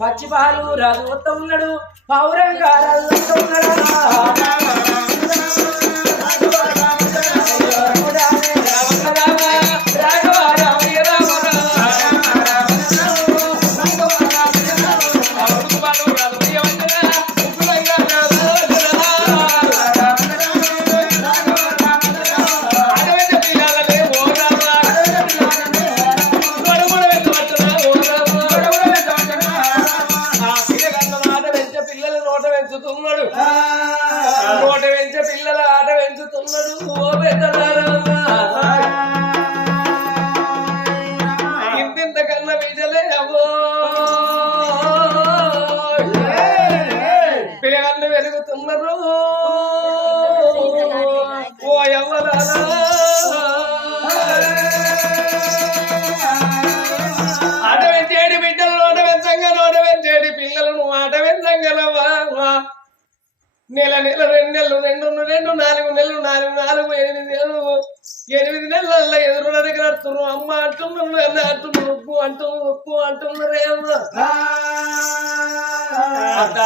పచ్చి పాలు రాజు వస్త ఉన్నాడు పౌరంగా రాజు వస్త ఉన్నాడు నోట వెంచ పిల్లల ఆట పెంచుతున్నాడు ఓ పెద్దలారా ఇంతింత కన్నా విజలే అవో పిల్లగాళ్ళు వెలుగుతున్నారు ఓ ఎవరాలా ఆట పెంచేడి బిడ్డలు నోట పెంచంగా నోట పెంచేడి పిల్లలను ఆట పెంచంగలవా నెల నెల 2 నెలలు 2 4 నెలలు 4 8 నెలలు 8 నెలల ఎదురు దగ్గర అడుతున్నారు అమ్మ అంటున్నారు అన్న అంటున్నారు ఉప్పు అంటున్నారేమో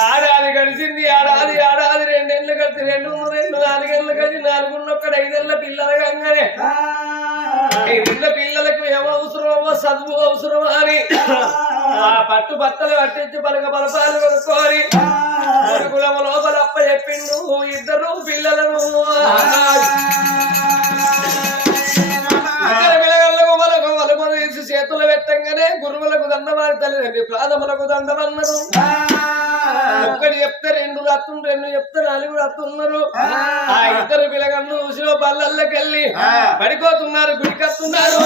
ఆడాది గడిచింది ఆడాది 2 నెలలు కలిసి 2 4 ఏళ్ళు కలిసి 4 5 ఏళ్ళ పిల్లలు కంగానే 2 పిల్లలకు ఏమో అవసరమో చదువు అవసరమో అని ఆ పట్టు బట్టలు పట్టించి పలక బలపాలు కొనుక్కోని కులము లోపల అప్ప చెప్పిండు 2 పిల్లలను తీసి చేతులు పెట్టంగానే గురువులకు దండమారి తల్లిదండ్రి ప్రాథములకు దండమన్నారు ఒక్కటి చెప్తే 2 రత్తులు 2 చెప్తే 4 రత్తున్నారు ఆ 2 పిల్లగన్ను ఉసిలో బల్లల్లోకెళ్ళి పడిపోతున్నారు గుడికత్తున్నారు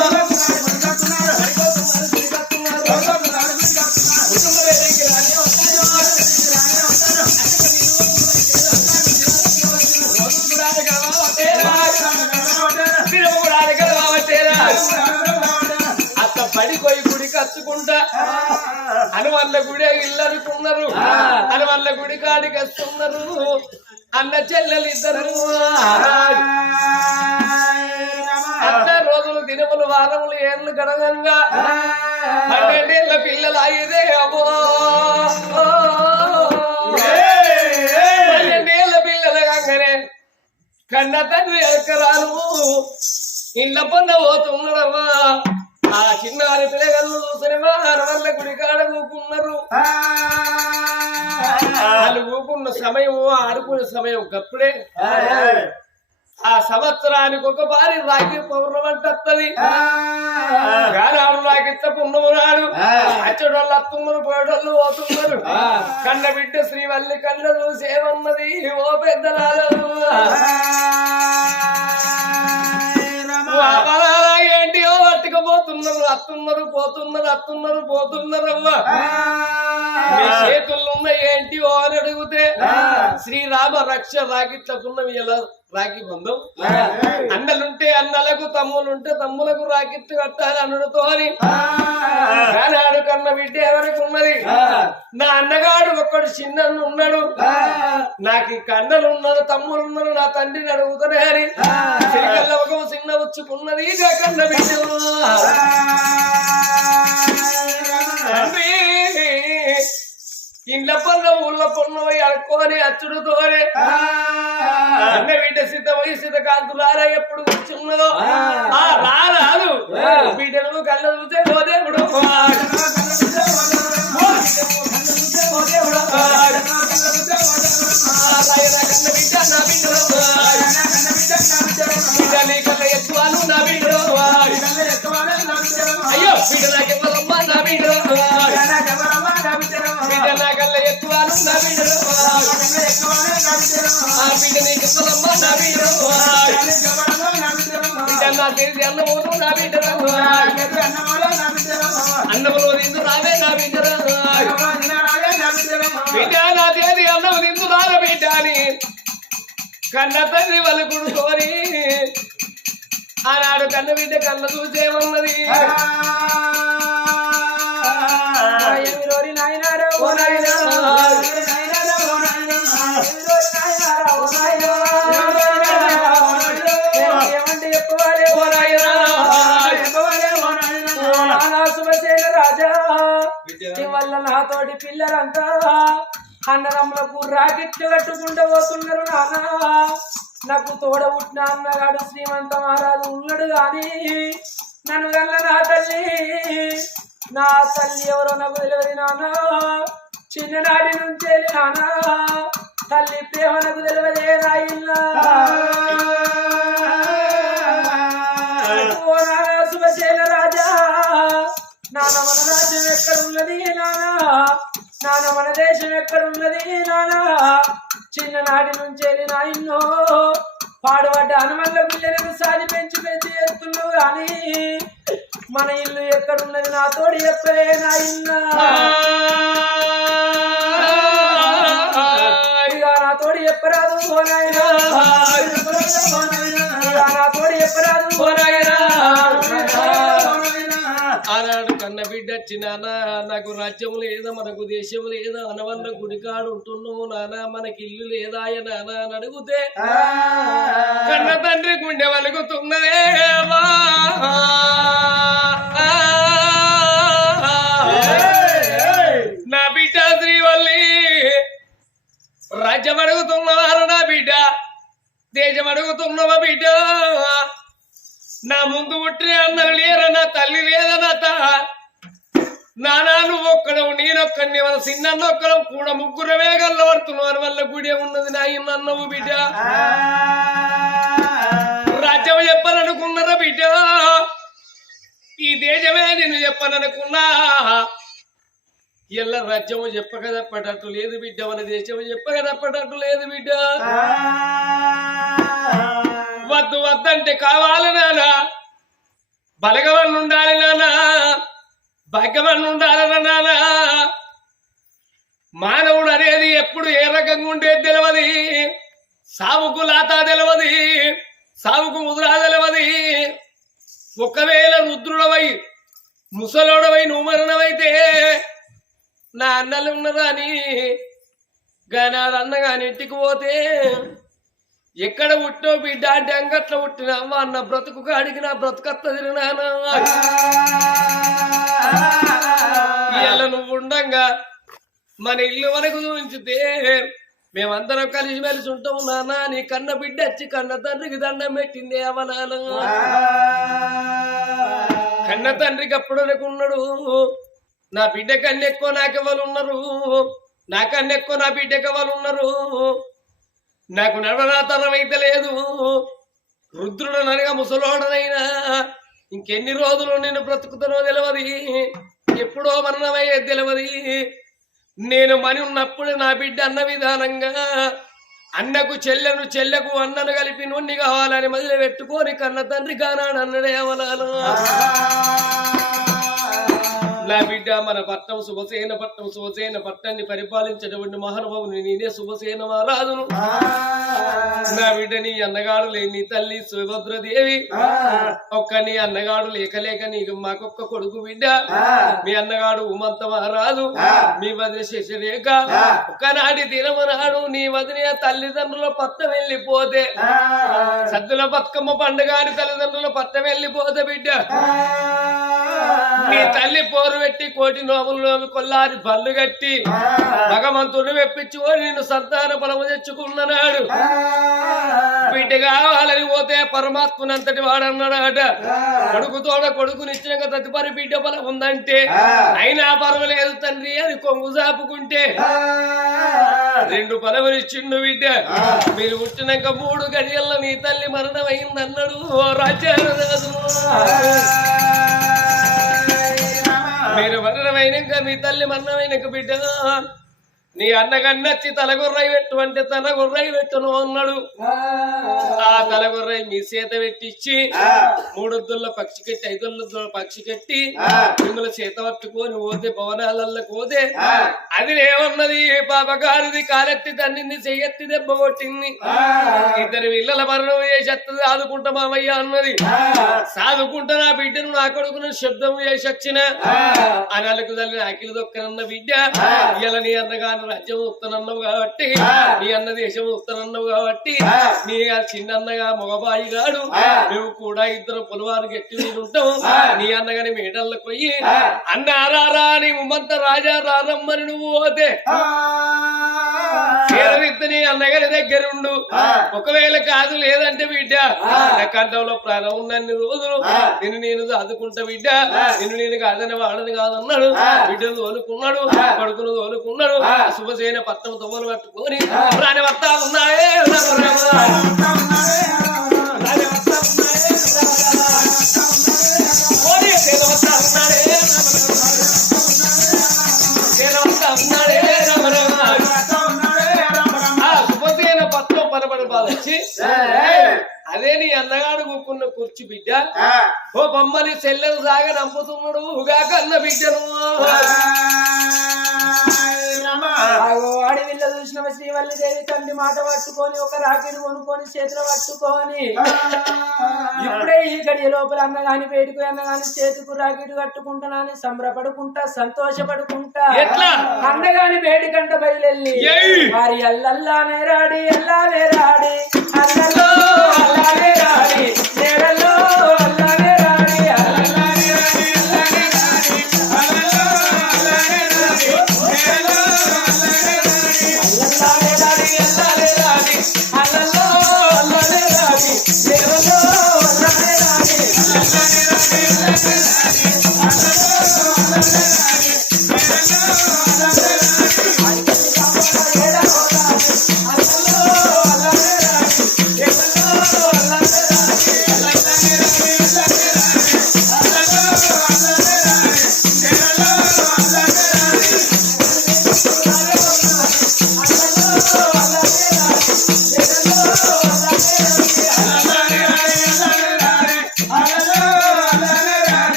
అత్త పడిపోయి గుడి కచ్చుకుంటా హనుమల్ల గుడి ఇల్లు అనుకున్నారు హనుమల్ల గుడి కాడికి వస్తున్నారు అన్న చెల్లెలు 2 అత్త రోజులు దినములు వారములు ఏళ్ళు గడగంగా 12 ఏళ్ళ పిల్లలు అయ్యేదే అమ్మో 12 ఏళ్ళ పిల్లలు కంగానే కన్న తండ్రి ఎక్కరాను ఇళ్ళ పొన్న పోతున్నాడమ్మా ఆ చిన్నారి పిల్లగల్లు చూసినవా హనుమల్ల గుడి కాడ కూకున్నారు వాళ్ళు కూకున్న సమయం ఆడుకునే సమయం గప్పుడే ఆ సంవత్సరానికి ఒక బారి రాగి పౌర్ణమంట వస్తుంది గానాడు రాగిత్త పున్నము నాడు అచ్చడోళ్ళు అత్తున్నారు పోయేటోళ్ళు పోతున్నారు కన్న బిడ్డ శ్రీవల్లి కన్న చూసేమన్నది ఓ పెద్దలాలు ఏంటి పట్టుకపోతున్నారు అత్తున్నారు పోతున్నారమ్మా మీ చేతుల్లో ఉన్న ఏంటి ఓ అని అడిగితే శ్రీరామ రక్ష రాగిట్లకున్నవి ఎలా రాఖీ బంధం అన్నలుంటే అన్నలకు తమ్ములుంటే తమ్ములకు రాకిట్టు కట్టాలి అన్నుడితో అని కానాడు కన్న బిడ్డ ఎవరికి ఉన్నది నా అన్నగాడు ఒక్కడు చిన్నన్ను ఉన్నాడు నాకు కన్నలు ఉన్నారు తమ్ములు ఉన్నారు నా తండ్రిని అడుగుతానే అని చిరికల్ల ఒక చిన్న వచ్చుకున్నది కన్న బిడ్డ ఇండ్ల పన్న ఊళ్ళ పొన్నవై అడుక్కోని అచ్చుడుతోనే అన్న బిడ్డ సిద్ధమై సిద్ధకాంతులారా ఎప్పుడు కూర్చున్నదో ఆ రాదు బిడ్డను కళ్ళ చూసే ఓ దేవుడు కన్న బిడ్డ నా బిడ్డ నీ కళ్ళ ఎత్తువాను నా బిడ్డ అయ్యో బిడ్డ నాకెవ్వరమ్మా నా బిడ్డ బిడ్డ నా కళ్ళ ఎత్తువాను నా బిడ్డ ఆ బిడ్డ నీకెవ్వరమ్మా నా బిడ్డ బిడ్డ నా తెలిసి అన్నమోను నా బిడ్డ అన్నములో నిందు రావే నా బిడ్డ బిడ్డ నా తేది అన్నం నిందు రాల బిడ్డ అని కన్న తండ్రి వలుకుడు కోరి ఆనాడు కన్న బిడ్డ కన్న చూసేమన్నది రాజా వల్ల నాతో తోటి పిల్లలంతా అన్నదమ్ములకు రాకెట్లు కట్టుకుంటూ పోతున్నారు నాన్న. నాకు తోడ పుట్టిన అన్నగాడు శ్రీమంత మహారాజు ఉన్నాడు గాని నన్ను కన్న నా తల్లి ఎవరో నాకు తెలియదు నాన్న. చిన్ననాటి నుంచి నాన్న తల్లి ప్రేమ నాకు తెలియదే నా ఇల్లా. శుభశైల రాజా నాన్న మన రాజ్యం ఎక్కడున్నది నాన్న మన దేశం ఎక్కడున్నది నాన్న. చిన్ననాటి నుంచి నా ఇన్నో పాడుబడ్డ హనుమల్ల పిల్లలకు సాది పెంచి ఎత్తున్నావు కానీ మన ఇల్లు ఎక్కడున్నది నా తోడు చెప్పలే నా ఇల్లు. ఇక నా తోడు చెప్పరాదు పోనాయనా, నా తోడు చెప్పరాదు పోనాయనా. ఆనాడు కన్న బిడ్డ వచ్చినానా నాకు రాజ్యం లేదా మనకు దేశం లేదా అనవన్న గుడికాడు ఉంటున్నాము నానా మనకి ఇల్లు లేదా నానా అని అడిగితే కన్న తండ్రి గుండె వలుగుతున్నదే నా బిడ్డ శ్రీవల్లి. రాజ్యం అడుగుతున్నవారు నా బిడ్డ, దేశం అడుగుతున్నవా బిడ్డ. నా ముందు పుట్టిన అన్నలు లేరా, నా తల్లి లేదా నా నానా నువ్వు ఒక్కడవు నేనొక్కడిని మన చిన్న ఒక్కడం కూడా ముగ్గురు వేగల్లో పడుతున్నావు వల్ల గుడి ఉన్నది నా ఇన్న అన్నవు బిడ్డ. రాజ్యం చెప్పననుకున్నారా బిడ్డ, ఈ దేశమే నేను చెప్పననుకున్నా. ఎల్ల రాజ్యము చెప్పక తప్పటట్టు లేదు బిడ్డ, మన దేశము చెప్పక తప్పటట్టు లేదు బిడ్డ. వద్దు వద్దంటే కావాలి నానా, బలగవన్ను ఉండాలి నానా, భాగ్యవన్ను ఉండాలి నానా. మానవుడు అనేది ఎప్పుడు ఏ రకంగా ఉండేది తెలియదు, సావుకు లాతా తెలియదు, సావుకు ముద్రా తెలియదు. ఒకవేళ రుద్రుడవై ముసలోడవై నువ్వు మరణమైతే నా అన్నలు ఉన్నదా అని గానాడు అన్నగాని ఇంటికి పోతే ఎక్కడ పుట్టినో బిడ్డ అంటే అంగట్లో పుట్టిన అమ్మ అన్న బ్రతుకు కాడికి నా బ్రతుకత్త తిరిగినానా. ఇలా నువ్వు ఉండంగా మన ఇల్లు వరకు చూపించితే మేమందరం కలిసిమెలిసి ఉంటాము నాన్న. నీ కన్న బిడ్డ వచ్చి కన్న తండ్రికి దండం పెట్టింది అవనాన. కన్న తండ్రికి అప్పుడు అనుకున్నాడు నా బిడ్డ కన్నా ఎక్కువ నాకెవరు ఉన్నారు, నాకన్నా ఎక్కువ నా బిడ్డకి ఎవరు ఉన్నారు. నాకు నడవనాతనం అయితే లేదు, రుద్రుడు ననగా ముసలోడనైనా ఇంకెన్ని రోజులు నేను బ్రతుకుతానో తెలియదు, ఎప్పుడో మరణమయ్యేది తెలియదు. నేను మని ఉన్నప్పుడు నా బిడ్డ అన్న విధానంగా అన్నకు చెల్లెను చెల్లెకు అన్నను కలిపి నూనె కావాలని మొదలు పెట్టుకొని కన్న తండ్రి కానాడు అన్నడే అవనాను. నా బిడ్డ మన పట్టం శుభసేన పట్టం శుభసేన పట్టాన్ని పరిపాలించేటువంటి మహానుభావుని నేనే శుభసేన మహారాజును. నా బిడ్డ నీ అన్నగాడు లేని నీ తల్లి సుభద్రదేవి, ఒక్క నీ అన్నగాడు లేక లేక నీకు మాకొక్క కొడుకు బిడ్డ. మీ అన్నగాడు ఉమంత మహారాజు, మీ వదిన శశిరేఖ. ఒక్కనాటి దినమనాడు నీ వదిన తల్లిదండ్రుల పట్టం వెళ్ళిపోతే, సద్దుల బతుకమ్మ పండుగ అని తల్లిదండ్రుల పట్టం వెళ్ళిపోతే బిడ్డ నీ తల్లి పోరు పెట్టి కోటి నోములు కొల్లారి బళ్ళు కట్టి భగవంతుడు వెప్పించి నిన్ను సంతాన బలము తెచ్చుకున్నాడు. బిడ్డ కావాలని పోతే పరమాత్మనంతటి వాడన్నాడట. కొడుకుతోడ కొడుకునిచ్చినాక తదుపరి బిడ్డ బలం ఉందంటే అయినా పర్వాలేదు తండ్రి అని కొంగు చాపుకుంటే 2 బలమునిచ్చిండు బిడ్డ. మీరు పుట్టినాక 3 గడియల్లో నీ తల్లి మరణమైందన్నాడు రాజ్యారాజు. మీరు మరణమైనాక మీ తల్లి మరణమైనాక బిడ్డ నీ అన్నగన్నచ్చి తలగొర్రై పెట్టు అంటే తలగొర్రై పెట్టును అన్నాడు. ఆ తలగొర్రై మీ చేత పెట్టించి 3 వద్దుల పక్షి కట్టి 5 వద్దుల పక్షి కట్టి మిమ్మల్ని చేత పట్టుకొని పోతే భవనాలలో పోతే అది ఏమన్నది పాపగారిది కాలెత్తి తన్నింది చెయ్యెత్తి దెబ్బ కొట్టింది. 2 పిల్లల మరణం చేసేత్తది ఆదుకుంటా మామయ్య అన్నది. సాదుకుంటా నా బిడ్డను నా కొడుకును శబ్దం చేసి వచ్చిన ఆ 4 తల్లి ఆకిలి దొక్కనన్న బిడ్డ ఇలా నీ అన్నగా అన్నగారి రాజ్యం ఉత్తనన్నావు కాబట్టి నీ అన్న దేశం ఉత్తనన్నావు కాబట్టి నీ చిన్న అన్నగా మగబాయి గాడు నువ్వు కూడా ఇద్దరు పొలవారు గట్టి మీద ఉంటావు నీ అన్నగాని మేడల్లోకి పోయి అన్న రారా నీ ఉమ్మంత రాజా రారమ్మని నువ్వు పోతే నీ అన్నగారి దగ్గర ఉండు ఒకవేళ కాదు లేదంటే బిడ్డ నా కంఠంలో ప్రాణం ఉన్నన్ని రోజులు నిన్ను నేను చదువుకుంటా బిడ్డ నిన్ను నేను కాదని వాడని కాదన్నాడు బిడ్డను తోలుకున్నాడు కొడుకును తోలుకున్నాడు శుభసేన పట్టం తొమ్మలు పట్టుకొని రాని వస్తా ఉన్నాయే శుభసేన పట్టం పరపడి బాధొచ్చి అదే నీ అన్నగాడు కూకున్న కుర్చీ బిడ్డ ఓ బొమ్మని చెల్లెలు సాగా నమ్ముతున్నాడు కన్న బిడ్డను వాడి వీళ్ళ చూసిన శ్రీవల్లి దేవి తండ్రి మాట పట్టుకొని ఒక రాకెట్ కొనుక్కొని చేతిలో పట్టుకొని ఇప్పుడే ఈ గడియ లోపల అన్నగాని పేటుకు అన్నగాని చేతికి రాకెట్ కట్టుకుంటానని సంబరపడుకుంటా సంతోషపడుకుంటా అన్నగాని పేటికంట బయలుల్లి వారి అల్లల్లానే రాడి అల్లానే రాడి అల్లలో అల్లానే రాడి నేడలో అల్లానే రాడి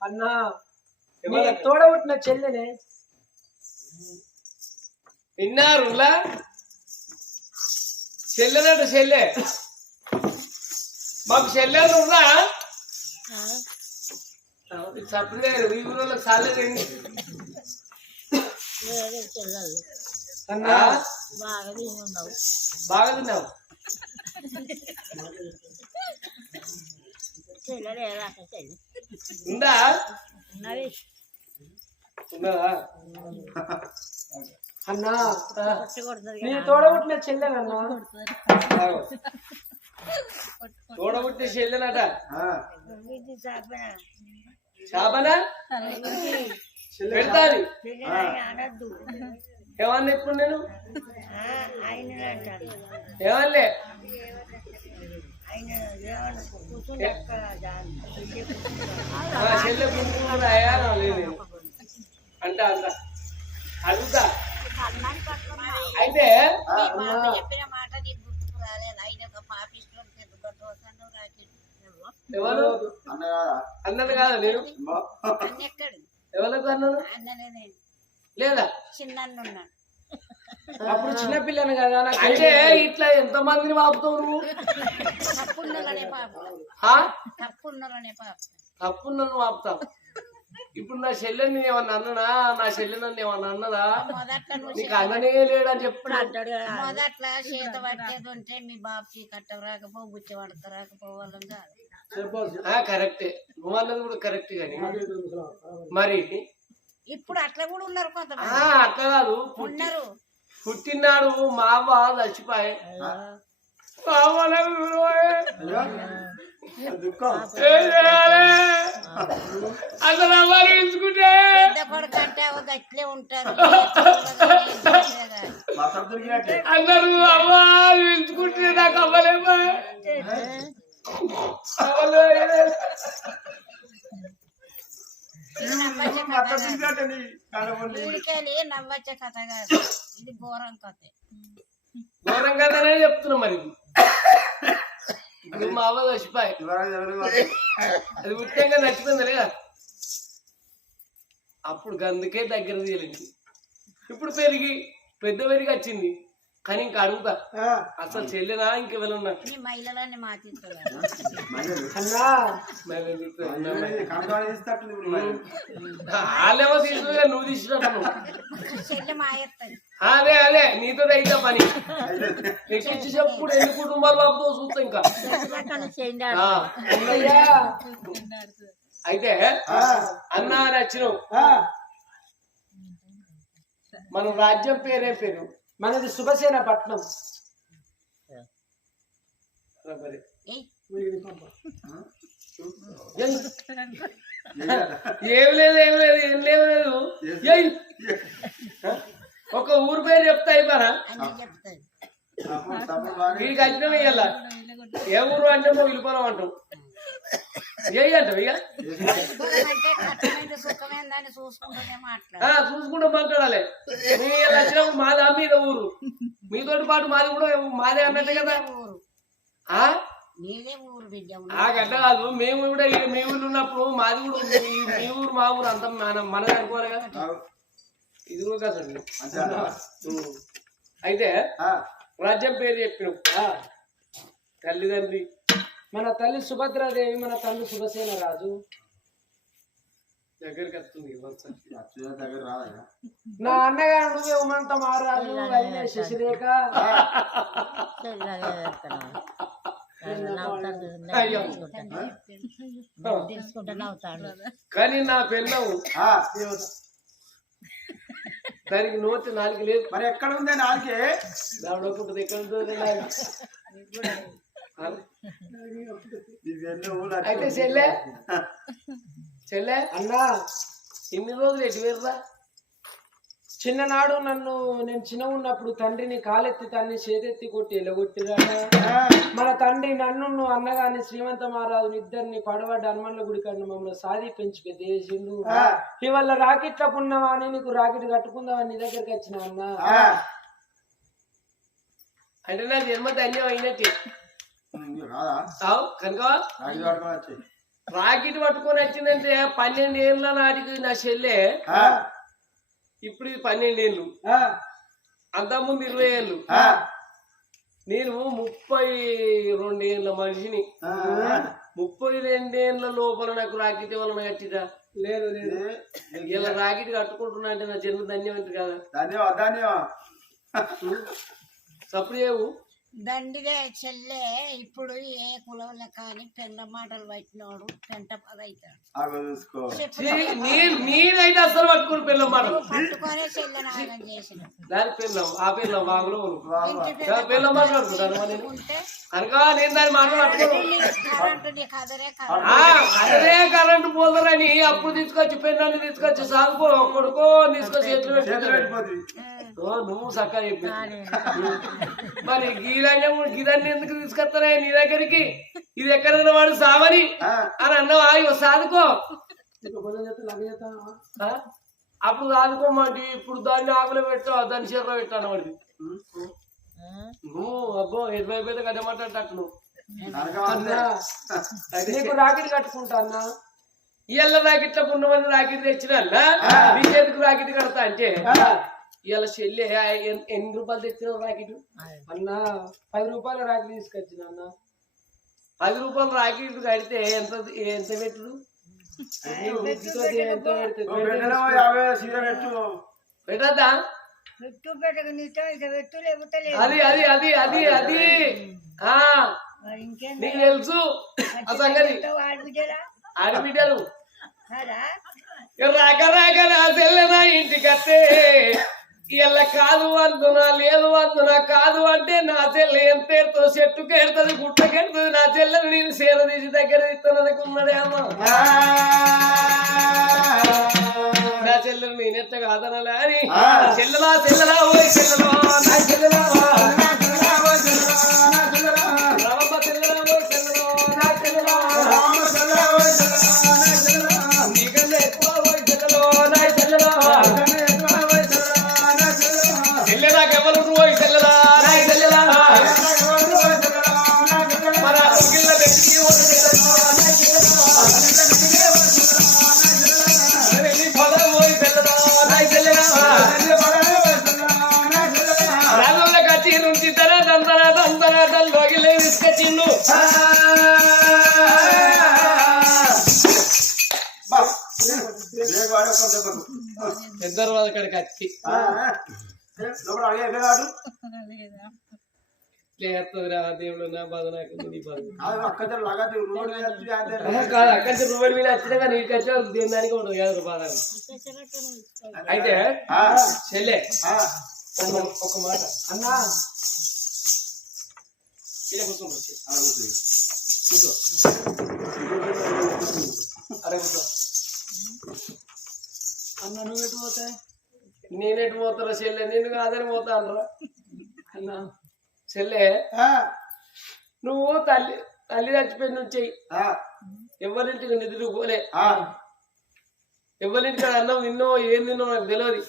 అన్నా తోడబుట్టిన చెల్లెనే విన్నారులా చెల్లెనట చెల్లె మాకు చెల్లెలు ఉన్నా సప్లైరు ఈ ఊళ్ళో సాలేదండి అన్నా బాగా తిన్నావు ఉందా ఉన్నదా అన్నా నీ తోడబుట్టిన చెల్లెనన్నా తోడబుట్టిన చెల్లెనట శాబనా పెడతాది ఏమన్నా ఇప్పుడు నేను ఏమనలే చెల్లె పుట్టుకున్నాడు అయ్యారా లేదు అంట అంట అడుగుతా అయితే ఎవరు అన్నది కాదా నేను ఎవరికి అన్నాను లేదా అప్పుడు చిన్నపిల్లని కదా అంటే ఇట్లా ఎంత మందిని పాపుతావు నువ్వు తప్పు నన్ను పాపుతావు ఇప్పుడు నా చెల్లెని ఏమన్నా అన్ననా నా చెల్లె నన్ను ఏమన్నా అన్నదా నీకు అన్ననే లేడని చెప్పు మొదట్లో చేత పట్టేది ఉంటే మీ బాబుకి కట్ట రాకపో బుచ్చి పడక రాకపోవాలని కాదు కరెక్టే నువ్వు అన్నది కూడా కరెక్ట్ గాని మరి ఇప్పుడు అట్లా కూడా ఉన్నారు కొంతమంది అట్లా కాదు ఉన్నారు పుట్టినాడు మా అవ్వ చచ్చిపోయి అసలు అవ్వని ఎంచుకుంటే పెద్ద కొడుకు అంటే గట్లే ఉంటారు అందరూ అవ్వ ఎంచుకుంటే నాకు అవ్వలేమా ఊరికెళ్ళి నవ్వచ్చే కథ కాదు ఇది ఘోరం కథ ఘోరం కథనే చెప్తున్నా మరి ఇప్పుడు మా అవ్వ చచ్చిపోయి అది ముఖ్యంగా నచ్చుతుంది లేదా అప్పుడు అందుకే దగ్గర తీయలేదు ఇప్పుడు పెరిగి పెద్ద పెరిగి వచ్చింది కానీ ఇంకా అడుగుతా అసలు చెల్లెనా ఇంకెవరున్నా నీ మహిళలని మాటిస్తున్నా అన్నా వాళ్ళేమో తీసుకుగా నువ్వు తీసుకున్నాను చెల్లె మాయేస్తుంది అదే అదే నీతో అయితే పని ఎక్కించి చెప్పుడు ఎన్ని కుటుంబాలు బాబుతో చూస్తా ఇంకా ఆ. అయితే అన్న నచ్చినావు మన రాజ్యం పేరే పేరు మనది శుభసేన పట్నం. ఏం లేదు ఏం లేదు ఏం లేదు లేదు ఏయ్. ఒక ఊరు పేరు చెప్తా అయిపోరా అన్ని చెప్తాది వీడికి వచ్చినాం ఇయ్యాల ఏ ఊరు అంటే మొగిలిపోవడం అంటాం ఏ అంటాం ఇక అంటే కష్టమైన సుఖమైందని చూసుకుంటూనే మాట్లాడు చూసుకుంటూ మాట్లాడాలి మీ వచ్చినప్పుడు మాది మీద ఊరు మీతోటి పాటు మాది కూడా మాదే అన్నట్టే కదా ఊరు ఆ నీదే ఊరు బిడ్డ ఆ గడ్డ కాదు మేము కూడా మీ ఊళ్ళు ఉన్నప్పుడు మాది కూడా ఉంది. మీ ఊరు మా ఊరు అంతా మనది అనుకోవాలి కదా ఇది కూడా కదండి అయితే రాజ్యం పేరు చెప్పినాం తల్లిదండ్రి మన తల్లి సుభద్రాదేవి, మన తల్లి శుభసేన రాజు. దగ్గరికి వస్తుంది నా అన్నగారు నువ్వే ఉమంత మహారాజు, అయిన శశిరేఖ. అయ్యో కానీ నా పెళ్ళవు దానికి నోటి నాలుగు లేదు. మరి ఎక్కడ ఉంది నాలుగే? దావడప్పుడు ఎక్కడ ఉంటుంది అయితే చెల్లె చెల్లె అన్నా ఇన్ని రోజులు ఎటు వేరురా చిన్ననాడు నేను చిన్న ఉన్నప్పుడు తండ్రిని కాలెత్తి తన్ని చేతెత్తి కొట్టి ఎలగొట్టిరా. మన తండ్రి నన్ను అన్నగాని శ్రీమంత మహారాజుని ఇద్దరిని పడవడ్డ హనుమన్ల గుడి కన్నా మమ్మల్ని సాది పెంచి పెద్ద చేసిండు. ఇవాళ రాకెట్ల పున్నవాని నీకు రాకెట్ కట్టుకుందామని నీ దగ్గరికి వచ్చిన అన్న. అంటే నా జన్మ ధన్యం అయినట్టే కనుక రాకెట్ పట్టుకొని వచ్చిందంటే 12 ఏళ్ళ నాటికి నా చెల్లె ఇప్పుడు ఇది 12 ఏళ్ళు అంతకుముందు 20 ఏళ్ళు నేను 32 ఏళ్ళ మనిషిని 32 ఏళ్ళ లోపల నాకు రాకెట్ వలన కట్టిదా లేదు లేదు ఇలా రాకెట్ కట్టుకుంటున్నా అంటే నా జన్మ ధన్యం అంటే కదా సప్పుడు చేయవు దండిగా చెల్లె ఇప్పుడు ఏ కులంలో కానీ పెండ మాటలు పట్టినోడు పెంట పదవుతాడు నేనైతే అసలు పట్టుకుని పిల్లం మాట పట్టుకొనే చెల్లె నాగం చేసిన దాని పిల్లం ఆ పిల్లం వాగులో పిల్లం మాట్లాడుకుంటాను ఉంటే కనుక నేను దాని మాట కరెంటు నీకు అదరే అదే కరెంటు పోదరని అప్పుడు తీసుకొచ్చి పెన్నాన్ని తీసుకొచ్చి సాగుకో కొడుకో తీసుకొచ్చి చేతులు పెట్టిపోతుంది నువ్వు చక్కగా చెప్పి మరి గిదాన్ని ఎందుకు తీసుకొస్తారా నీ దగ్గరికి ఇది ఎక్కడైనా వాడు సావని అని అన్నావా ఇవ సాదుకో అప్పుడు సాదుకోమంటే ఇప్పుడు దాన్ని ఆకులో పెట్టావు దాన్ని చీరలో పెట్టాను వాడికి నువ్వు అబ్బో 25 అయితే కట్ట మాట్లాడటట్టు నువ్వు నీకు రాకెట్ కట్టుకుంటా అన్నా. ఇవాళ రాకెట్ల ఉన్నవన్నీ రాకెట్ తెచ్చిన మీ చేతికి రాకెట్ కడతా అంటే ఇవాళ చెల్లి ఎన్ని రూపాయలు తెచ్చిన రాకెట్ అన్నా 10 రూపాయల రాకెట్ తీసుకొచ్చిన అన్న. 10 రూపాయలు రాకెట్ కడితే ఎంత ఎంత పెట్టుడు పెట్టద్దా అది అది అది అది అది నీకు తెలుసు ఆ సంగతి ఆడబిడ్డలు రాక రాక నా చెల్లెనా ఇంటికత్తే ఇలా కాదు అందునా లేదు అందునా కాదు అంటే నా చెల్లె ఎంతేడుతో చెట్టు కేడుతుంది గుట్ట కేడుతుంది నా చెల్లెని నేను సేర తీసి దగ్గర ఇస్తున్నది అమ్మా నా చెల్లెలు నేనెత్త కాదనలే అని చెల్లెలా చెల్లెలా ఓ చెల్లెలా నా చెల్లెలా రామమ్మ చెల్లెలా ఓ చెల్లెలా నా చెల్లెలా నీకన్నా ఎక్కువ ఓ చెల్లెలో నా చెల్లెలా చెల్లెలాకెవరు ఓ చెల్లెలా నా చెల్లెలా మన అక్కడికి పెట్టి ఓ చెల్లెలా నా చెల్లెలా రాజుల కచ్చి వాడు ఒక్క దెబ్బకు. పెద్దరు వాళ్ళ కాడికి వచ్చి లోపల అడిగే ఎగరాడు లేస్తుందిరా దేవుడు నా బాధ నాకు నీ బాధ అక్కడ లగదు రోడ్ కాదు అక్కడి నుంచి రూపాయలు మీద వచ్చినా కానీ నీకు వచ్చా దేని దానికి ఉండదు కదా బాధ అయితే చెల్లె ఒక మాట అన్నా ఇలా కూర్చో కూర్చో అరే కూర్చో అన్న నువ్వు ఎటు పోతాయి నేనెటు పోతారా చెల్లె నేను కాదని పోతానరా అన్నా చెల్లె నువ్వు తల్లి తల్లి చచ్చిపోయిన నుంచి ఎవరింటికి నిధులు పోలే ఎవరింటికి అన్నం తిన్నో ఏం తిన్నో నాకు తెలియదు